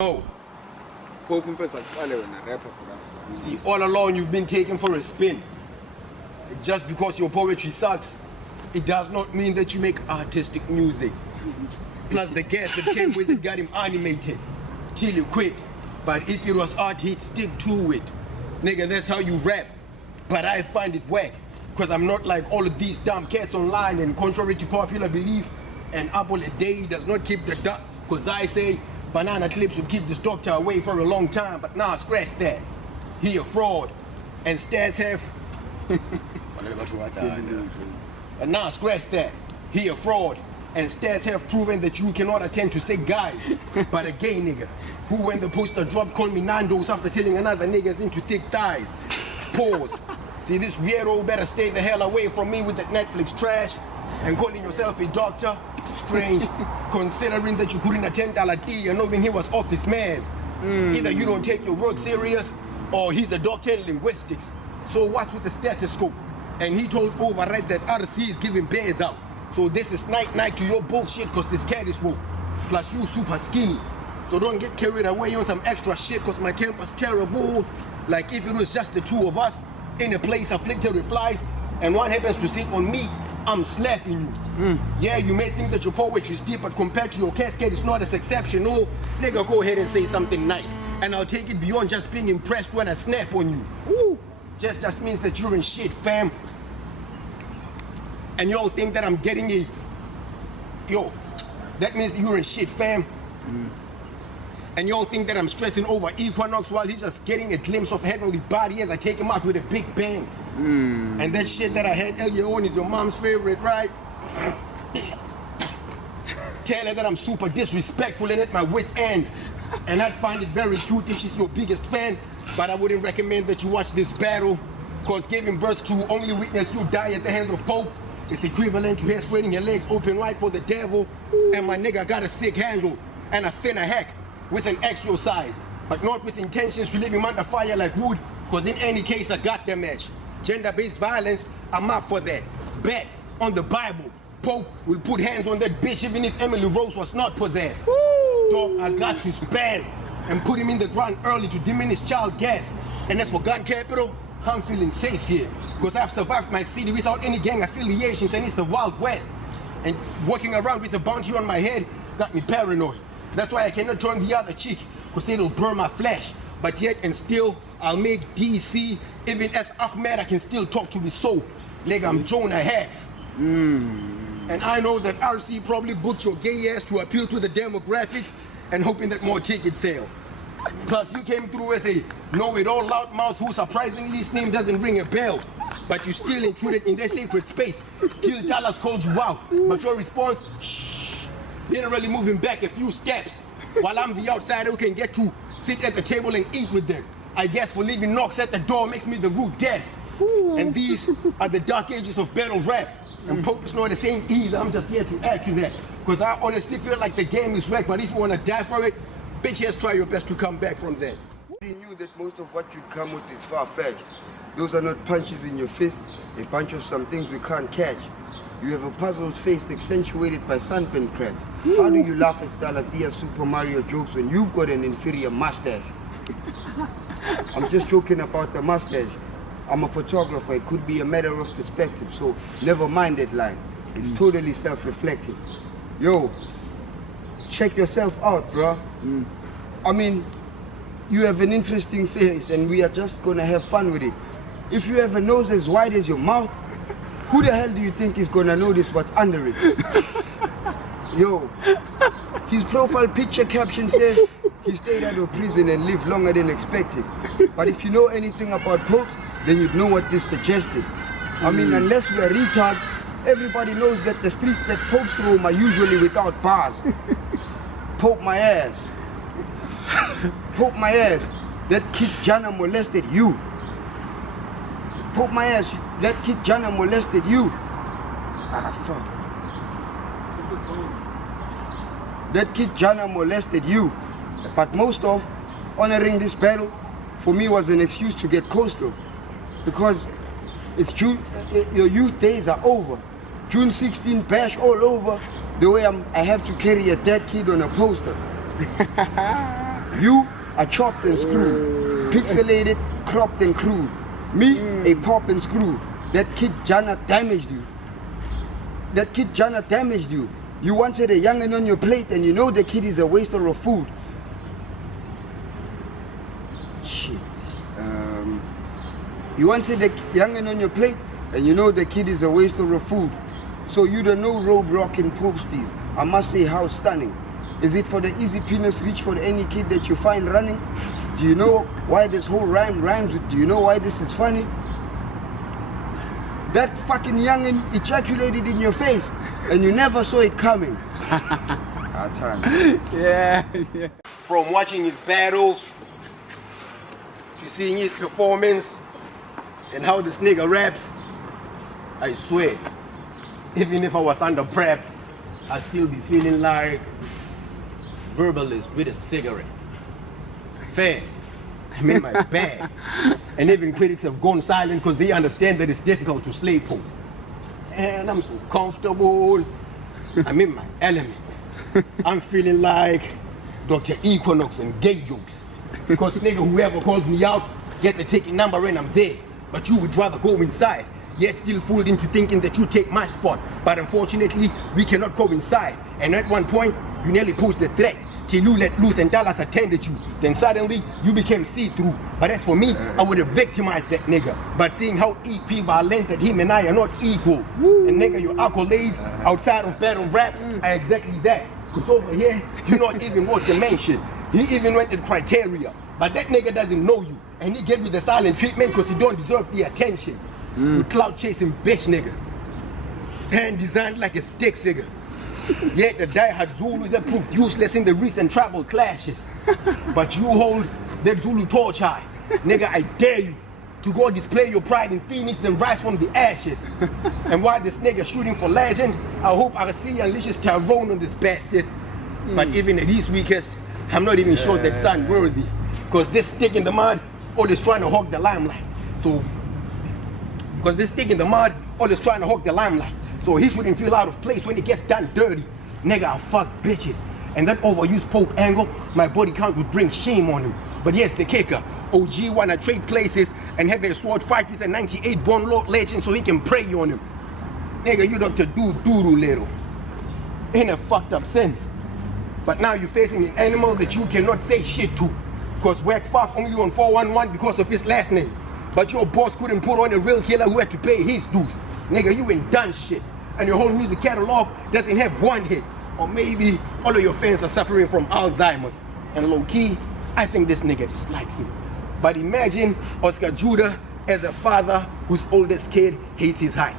Oh, see, all along you've been taken for a spin. Just because your poetry sucks, it does not mean that you make artistic music. Plus the gas that came with it got him animated till you quit. But if it was art, he'd stick to it. Nigga, that's how you rap. But I find it whack, cause I'm not like all of these dumb cats online, and contrary to popular belief, an apple a day does not keep the duck. Cause I say banana clips will keep this doctor away for a long time, but nah, scratch that. He a fraud, and stats have and now scratch that. He a fraud, and stats have proven that you cannot attend to sick guys. But a gay nigga, who when the poster dropped called me Nando's after telling another niggas into thick thighs. Pause. See, this weirdo better stay the hell away from me with that Netflix trash. And calling yourself a doctor, strange, considering that you couldn't attend Alati and knowing he was off his meds. Either you don't take your work serious, or he's a doctor in linguistics. So what's with the stethoscope? And he told Overred that RC is giving beds out. So this is night to your bullshit, cause this cat is woke. Plus you super skinny. So don't get carried away on some extra shit, cause my temper's terrible. Like if it was just the two of us in a place afflicted with flies, and one happens to sit on me, I'm slapping you. Yeah, you may think that your poetry is deep, but compared to your cascade, it's not as exceptional. Nigga, go ahead and say something nice, and I'll take it beyond just being impressed when I snap on you. Ooh. Just means that you're in shit, fam. And y'all think that I'm getting a... Yo, that means that you're in shit, fam. And y'all think that I'm stressing over Equinox while he's just getting a glimpse of heavenly body as I take him out with a big bang. And that shit that I had earlier on is your mom's favorite, right? Tell her that I'm super disrespectful and at my wit's end. And I'd find it very cute if she's your biggest fan, but I wouldn't recommend that you watch this battle, cause giving birth to only witness you die at the hands of Pope is equivalent to hair spreading your legs open wide for the devil. And my nigga got a sick handle and a thinner hack with an actual size, but not with intentions to leave him under fire like wood, cause in any case I got the match. Gender-based violence, I'm up for that. Bet on the Bible, Pope will put hands on that bitch even if Emily Rose was not possessed. Dog, I got to spaz and put him in the ground early to diminish child gas. And as for gun capital, I'm feeling safe here, cause I've survived my city without any gang affiliations, and it's the Wild West. And walking around with a bounty on my head got me paranoid. That's why I cannot join the other chick, cause it'll burn my flesh. But yet and still, I'll make DC. Even as Ahmed, I can still talk to his soul. Like I'm Jonah Hex. And I know that RC probably booked your gay ass to appeal to the demographics and hoping that more tickets sell. Plus, you came through as a know-it-all loudmouth who surprisingly his name doesn't ring a bell. But you still intruded in their sacred space till Dallas called you out. But your response, shh, literally moving back a few steps, while I'm the outsider who can get to sit at the table and eat with them. I guess for leaving knocks at the door makes me the rude guest. And these are the dark ages of battle rap. And Pope is not the same either, I'm just here to add to that. Cause I honestly feel like the game is whack, but if you wanna die for it, bitch, just try your best to come back from that. We knew that most of what you'd come with is far-fetched. Those are not punches in your fist, a bunch of some things we can't catch. You have a puzzled face accentuated by sunken cracks. How do you laugh at Stalatia Super Mario jokes when you've got an inferior mustache? I'm just joking about the mustache. I'm a photographer, it could be a matter of perspective, so never mind that line. It's totally self-reflective. Yo, check yourself out, bro. I mean, you have an interesting face and we are just gonna have fun with it. If you have a nose as wide as your mouth, who the hell do you think is gonna notice what's under it? Yo, his profile picture caption says he stayed out of prison and lived longer than expected. But if you know anything about popes, then you'd know what this suggested. I mean, unless we are retards, everybody knows that the streets that popes roam are usually without bars. Pope my ass. Pope my ass. That kid Jana molested you. Pope my ass. That kid Jana molested you. Ah, fuck. That kid Jana molested you. But most of honoring this battle for me was an excuse to get coastal. Because it's June, your youth days are over. June 16 bash all over. The way I have to carry a dead kid on a poster. You are chopped and screwed, pixelated, cropped and crude. Me, a pop and screw. That kid Jana damaged you. That kid Jana damaged you. You wanted a youngin' on your plate and you know the kid is a waster of food. Shit. You wanted a youngin' on your plate and you know the kid is a waster of food. So you don't know road rockin' posties. I must say how stunning. Is it for the easy penis reach for any kid that you find running? Do you know why this whole rhyme rhymes with, do you know why this is funny? That fucking youngin' ejaculated in your face and you never saw it coming. Our time. Yeah. From watching his battles to seeing his performance and how this nigga raps, I swear, even if I was under prep, I'd still be feeling like verbalist with a cigarette. Fair, I'm in my bag. And even critics have gone silent because they understand that it's difficult to slay poke. And I'm so comfortable. I'm in my element. I'm feeling like Dr. Equinox and gay jokes. Because nigga, whoever calls me out gets a ticket number and I'm there. But you would rather go inside, yet still fooled into thinking that you take my spot. But unfortunately, we cannot go inside. And at one point, you nearly posed a threat till you let loose and Dallas attended you. Then suddenly, you became see-through. But as for me, I would have victimized that nigga. But seeing how equivalent that him and I are not equal. And nigga, your accolades outside of battle rap are exactly that. Because over here, you're not even worth the mention. He even went to criteria. But that nigga doesn't know you. And he gave you the silent treatment because you don't deserve the attention. You clout chasing bitch nigga. And designed like a stick figure. Yet the die-hard Zulu that proved useless in the recent tribal clashes. But you hold that Zulu torch high. Nigga, I dare you to go display your pride in Phoenix, then rise from the ashes. And while this nigga shooting for legend, I hope RC unleashes Tyrone on this bastard. But even at his weakest, I'm not even sure that son worthy. Because this stick in the mud, always trying to hog the limelight. So, because this stick in the mud, always trying to hog the limelight. So he shouldn't feel out of place when he gets done dirty. Nigga, I fuck bitches. And that overused Pope angle, my body count would bring shame on him. But yes, the kicker, OG wanna trade places and have a sword fight with a 98 born Lord legend so he can prey on him. Nigga, you Dr. Doodoo little. In a fucked up sense. But now you're facing an animal that you cannot say shit to. Cause Wack fuck only on 411 because of his last name. But your boss couldn't put on a real killer who had to pay his dues. Nigga, you ain't done shit. And your whole music catalog doesn't have one hit. Or maybe all of your fans are suffering from Alzheimer's. And low key, I think this nigga dislikes him. But imagine Oscar Judah as a father whose oldest kid hates his height.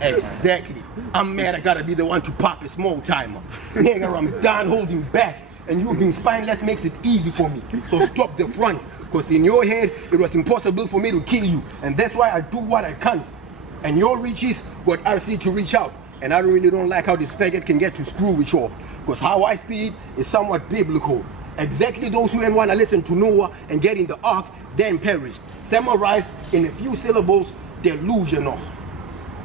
Exactly. I'm mad I gotta be the one to pop a small timer. Nigga, I'm done holding back. And you being spineless makes it easy for me. So stop the front. Because in your head, it was impossible for me to kill you. And that's why I do what I can. And your reaches got RC to reach out. And I really don't like how this faggot can get to screw with you. Because how I see it is somewhat biblical. Exactly those who didn't want to listen to Noah and get in the ark, then perished. Summarized in a few syllables, delusional.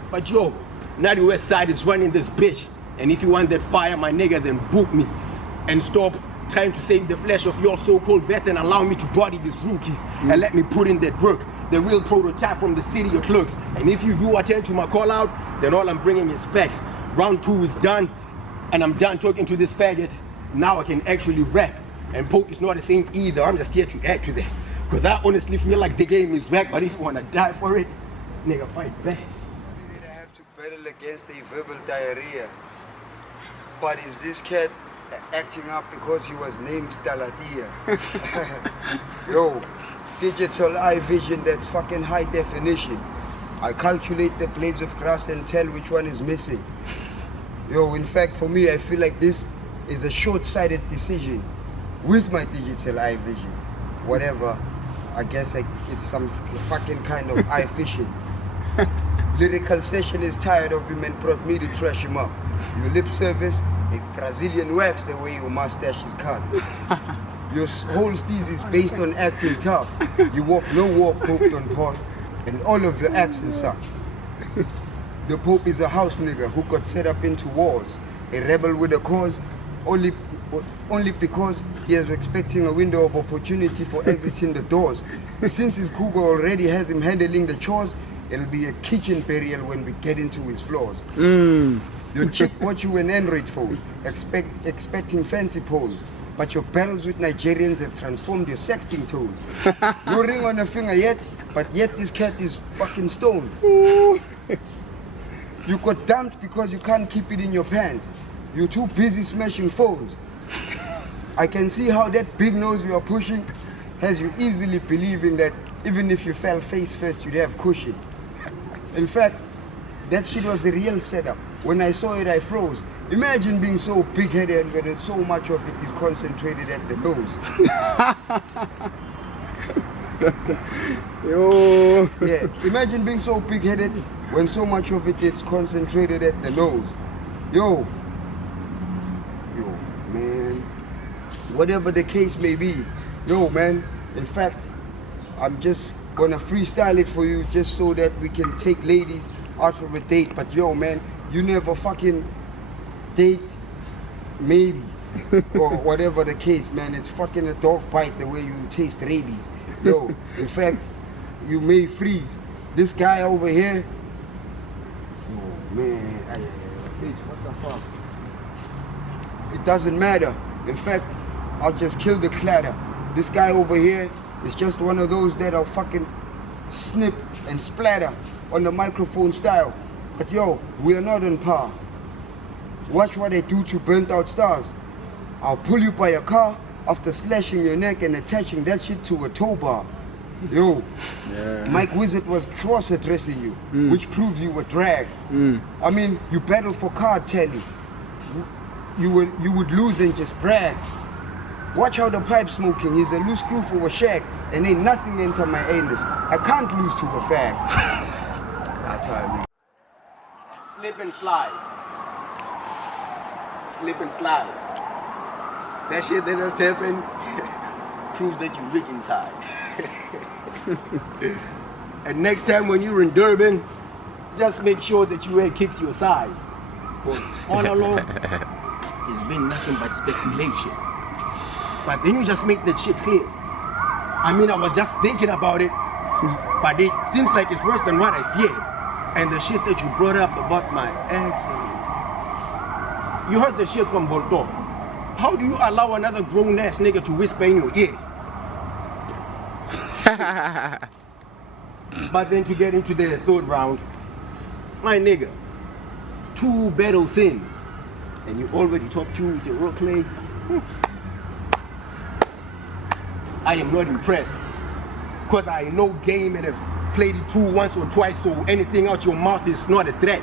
But yo, now the West Side is running this bitch. And if you want that fire, my nigga, then book me. And stop trying to save the flesh of your so-called vets and allow me to body these rookies. And let me put in that work. The real prototype from the city of clerks. And if you do attend to my call out, then all I'm bringing is facts. Round 2 is done, and I'm done talking to this faggot. Now I can actually rap. And Pope is not the same either. I'm just here to add to that. Because I honestly feel like the game is back, but if you want to die for it, nigga, fight back. You didn't have to battle against a verbal diarrhea. But is this cat acting up because he was named Talatia? Yo, digital eye vision, that's fucking high definition. I calculate the blades of grass and tell which one is missing. Yo, in fact, for me, I feel like this is a short-sighted decision with my digital eye vision. Whatever, I guess it's some fucking kind of eye fishing. Lyrical session is tired of him and brought me to trash him up. Your lip service, a Brazilian wax the way your mustache is cut. Your whole steez is based on acting tough. You walk no walk, Pope on pot, and all of your accent sucks. The Pope is a house nigga who got set up into wars. A rebel with a cause, only only because he is expecting a window of opportunity for exiting the doors. Since his cougar already has him handling the chores, it'll be a kitchen burial when we get into his floors. Your chick bought you an Android phone, expecting fancy pose. But your battles with Nigerians have transformed your sexting toes. No ring on your finger yet, but yet this cat is fucking stoned. You got dumped because you can't keep it in your pants. You're too busy smashing phones. I can see how that big nose you are pushing has you easily believing that even if you fell face first, you'd have cushion. In fact, that shit was a real setup. When I saw it, I froze. Imagine being so big-headed when so much of it is concentrated at the nose. Yo. Yeah, imagine being so big-headed when so much of it is concentrated at the nose. Yo, man. Whatever the case may be, yo, man. In fact, I'm just gonna freestyle it for you just so that we can take ladies out for a date. But yo, man, you never fucking date maybes or whatever the case, man. It's fucking a dog bite the way you taste rabies. Yo, in fact, you may freeze. This guy over here, oh man, bitch, what the fuck? It doesn't matter. In fact, I'll just kill the clatter. This guy over here is just one of those that'll fucking snip and splatter on the microphone style. But yo, we are not on par. Watch what I do to burnt out stars. I'll pull you by a car after slashing your neck and attaching that shit to a tow bar. Yo, Mike Wizard was cross-addressing you, which proves you were drag. I mean, you battled for card tally. You would lose and just brag. Watch how the pipe smoking. He's a loose screw for a shag, and ain't nothing enter my anus. I can't lose to a fag. That's how I mean. Slip and slide. Slip and slide. That shit that just happened proves that you're weak inside. And next time when you're in Durban, just make sure that you wear kicks your size. Because all along, it's been nothing but speculation. But then you just make that shit clear. I mean, I was just thinking about it, but it seems like it's worse than what I feared. And the shit that you brought up about my ex, you heard the shit from Voltaire. How do you allow another grown-ass nigga to whisper in your ear? But then to get into the third round, my nigga, 2 battles in, and you already talked to with your role play. I am not impressed, because I know game and have played it through once or twice, so anything out your mouth is not a threat.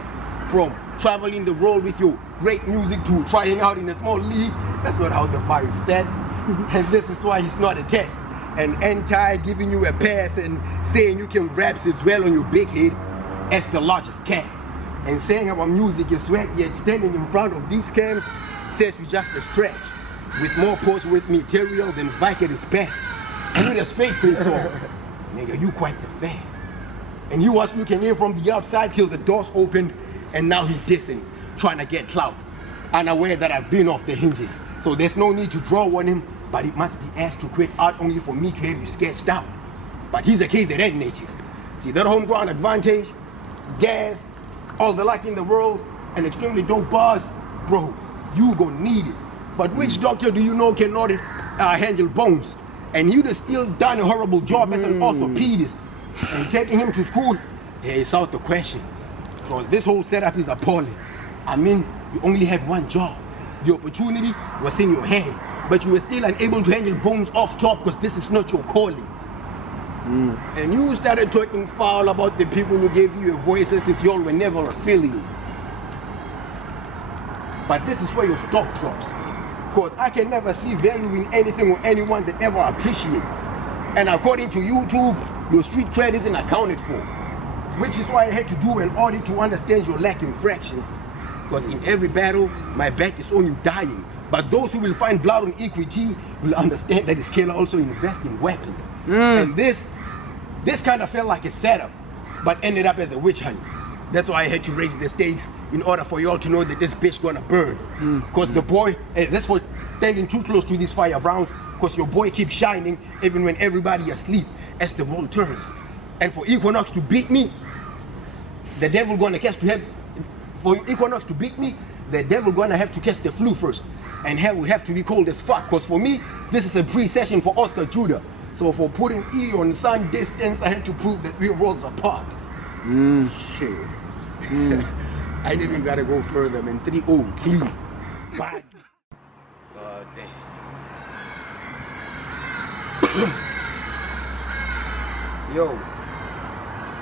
From traveling the world with your great music to trying out in a small league, that's not how the bar is set. And this is why it's not a test. And anti-giving you a pass and saying you can rap as well on your big head as the largest cat. And saying our music is wet, yet standing in front of these cams says you just a stretch. With more post-with material than Vicar is best. I need a straight face on. Nigga, you quite the fan. And he was looking in from the outside till the doors opened, and now he dissing, trying to get clout. Unaware that I've been off the hinges. So there's no need to draw on him, but it must be asked to quit art only for me to have you sketched out. But he's a KZN native. See that home ground advantage, gas, all the luck in the world, and extremely dope bars, bro, you gon' need it. But which doctor do you know cannot handle bones? And you'd have still done a horrible job as an orthopedist. And taking him to school, it's out the question. Because this whole setup is appalling. I mean, you only had one job. The opportunity was in your hands. But you were still unable to handle bones off top because this is not your calling. And you started talking foul about the people who gave you a voice as if y'all were never affiliates. But this is where your stock drops. Because I can never see value in anything or anyone that ever appreciates. And according to YouTube, your street cred isn't accounted for. Which is why I had to do an audit to understand your lack in fractions. Because in every battle, my back is on you dying. But those who will find blood on equity will understand that this killer also invests in weapons. And this kind of felt like a setup, but ended up as a witch hunt. That's why I had to raise the stakes in order for you all to know that this bitch gonna burn. Because the boy, that's for standing too close to these fire rounds because your boy keeps shining even when everybody asleep as the world turns. And for Equinox to beat me, the devil gonna catch to have, for Equinox to beat me, the devil gonna have to catch the flu first. And hell would have to be cold as fuck, because for me, this is a pre-session for Oscar Judah. So for putting E on sun distance, I had to prove that we're worlds apart. Shit. I didn't even gotta go further, man. 3-0, clean. Bad. God damn. Yo,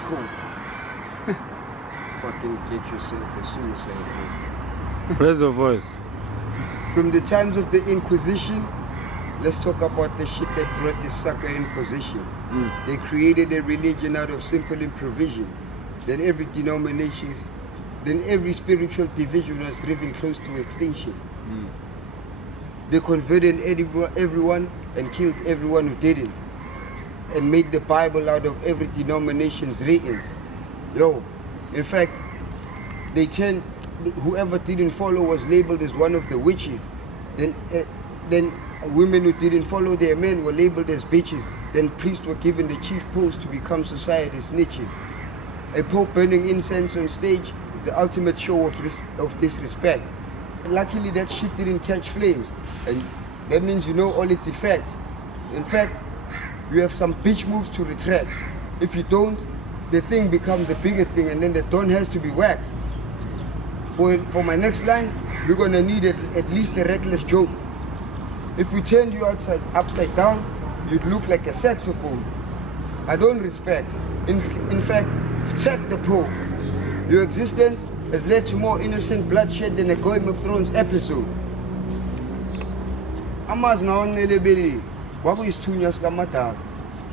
cool. Fucking get yourself a suicide, man. Raise your voice. From the times of the Inquisition, let's talk about the shit that brought this sucker in position. They created a religion out of simple improvisation. Then every every spiritual division was driven close to extinction. They converted everyone and killed everyone who didn't, and made the Bible out of every denomination's writings. Yo, in fact, they turned whoever didn't follow was labeled as one of the witches. Then women who didn't follow their men were labeled as bitches. Then priests were given the chief post to become society's snitches. A pope burning incense on stage is the ultimate show of disrespect. Luckily that shit didn't catch flames, and that means you know all its effects. In fact, you have some bitch moves to retract. If you don't, the thing becomes a bigger thing, and then the don has to be whacked. For my next line, we're gonna need at least a reckless joke. If we turned you upside down, you'd look like a saxophone. I don't respect. In fact, check the Pope. Your existence has led to more innocent bloodshed than a Game of Thrones episode. Amazi ngawonelebeli kwakuyisithunywa sikamadala.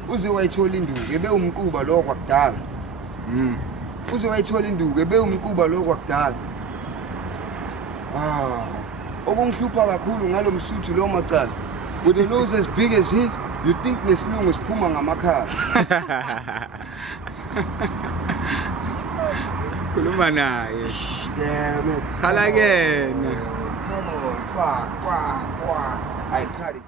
Uze wayithola induku ebe umquba lo kwakudala. Uze wayithola induku ebe umquba lo kwakudala. Okungihlupha kakhulu ngalo msuthu lo macala. With a nose as big as his, you think nesilungu siphuma ngamakhala. Khuluma naye. Damn it. Khala kena. Come on, fuck. I cut it.